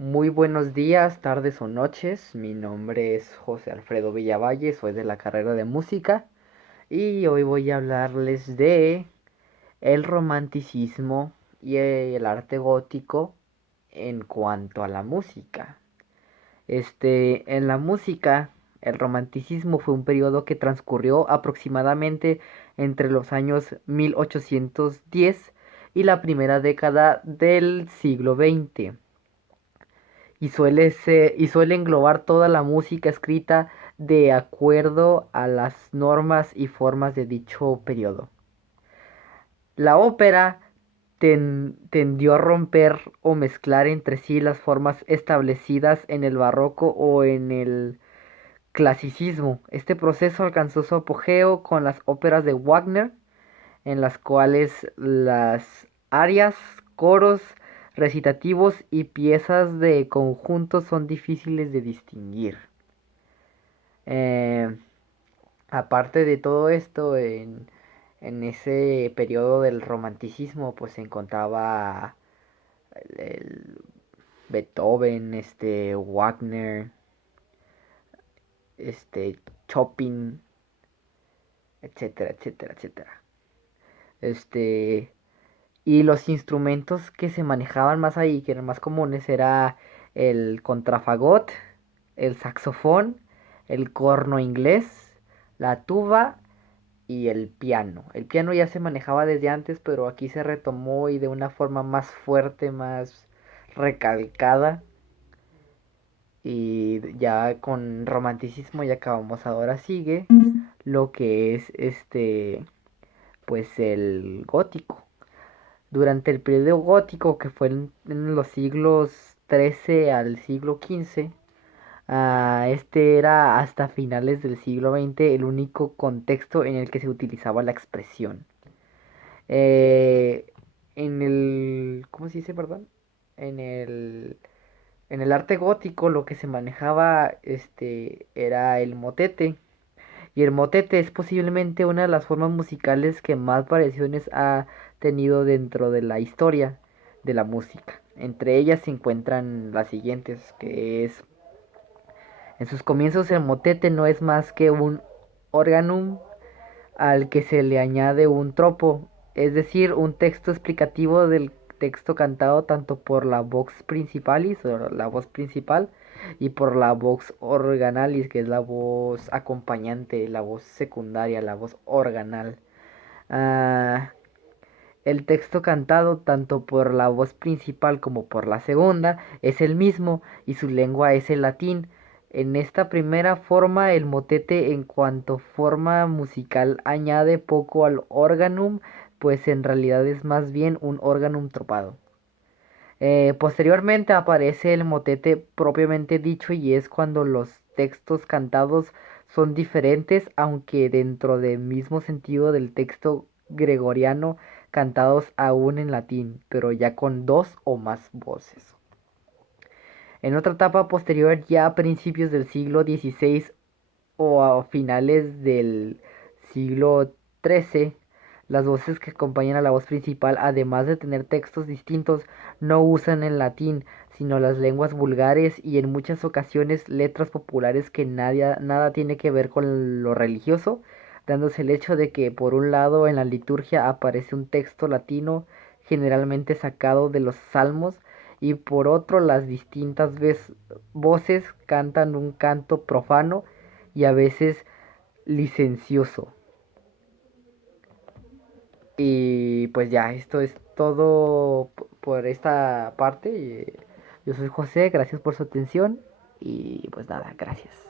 Muy buenos días, tardes o noches. Mi nombre es José Alfredo Villavalle, soy de la carrera de música y hoy voy a hablarles de el romanticismo y el arte gótico en cuanto a la música. En la música, el romanticismo fue un periodo que transcurrió aproximadamente entre los años 1810 y la primera década del siglo XX y suele englobar toda la música escrita de acuerdo a las normas y formas de dicho periodo. La ópera tendió a romper o mezclar entre sí las formas establecidas en el barroco o en el clasicismo. Este proceso alcanzó su apogeo con las óperas de Wagner, en las cuales las arias, coros, recitativos y piezas de conjunto son difíciles de distinguir. Eh, Aparte de todo esto, en ese periodo del romanticismo, pues se encontraba el Beethoven, Wagner, Chopin, etcétera, etcétera, etcétera. Este, Y los instrumentos que se manejaban más ahí, que eran más comunes, era el contrafagot, el saxofón, el corno inglés, la tuba y el piano. El piano ya se manejaba desde antes, pero aquí se retomó y de una forma más fuerte, más recalcada. Y ya con romanticismo ya acabamos. Ahora sigue lo que es pues el gótico. Durante el periodo gótico, que fue en los siglos XIII al siglo XV, este era hasta finales del siglo XX el único contexto en el que se utilizaba la expresión. Eh, ¿Cómo se dice, perdón? En el, en el arte gótico lo que se manejaba era el motete. Y el motete es posiblemente una de las formas musicales que más variaciones ha tenido dentro de la historia de la música. Entre ellas se encuentran las siguientes, que es, en sus comienzos el motete no es más que un organum al que se le añade un tropo, es decir, un texto explicativo del texto cantado tanto por la vox principalis o la voz principal y por la vox organalis, que es la voz acompañante, la voz secundaria, la voz organal. Ah, el texto cantado tanto por la voz principal como por la segunda es el mismo y su lengua es el latín. En esta primera forma el motete en cuanto forma musical añade poco al organum, pues en realidad es más bien un organum tropado. Posteriormente aparece el motete propiamente dicho y es cuando los textos cantados son diferentes, aunque dentro del mismo sentido del texto gregoriano, cantados aún en latín, pero ya con dos o más voces. En otra etapa posterior, ya a principios del siglo XVI o a finales del siglo XIII, las voces que acompañan a la voz principal, además de tener textos distintos, no usan el latín, sino las lenguas vulgares y en muchas ocasiones letras populares que nada tiene que ver con lo religioso, dándose el hecho de que por un lado en la liturgia aparece un texto latino generalmente sacado de los salmos y por otro las distintas voces cantan un canto profano y a veces licencioso. Y pues ya, esto es todo por esta parte. Yo soy José, gracias por su atención y pues nada, gracias.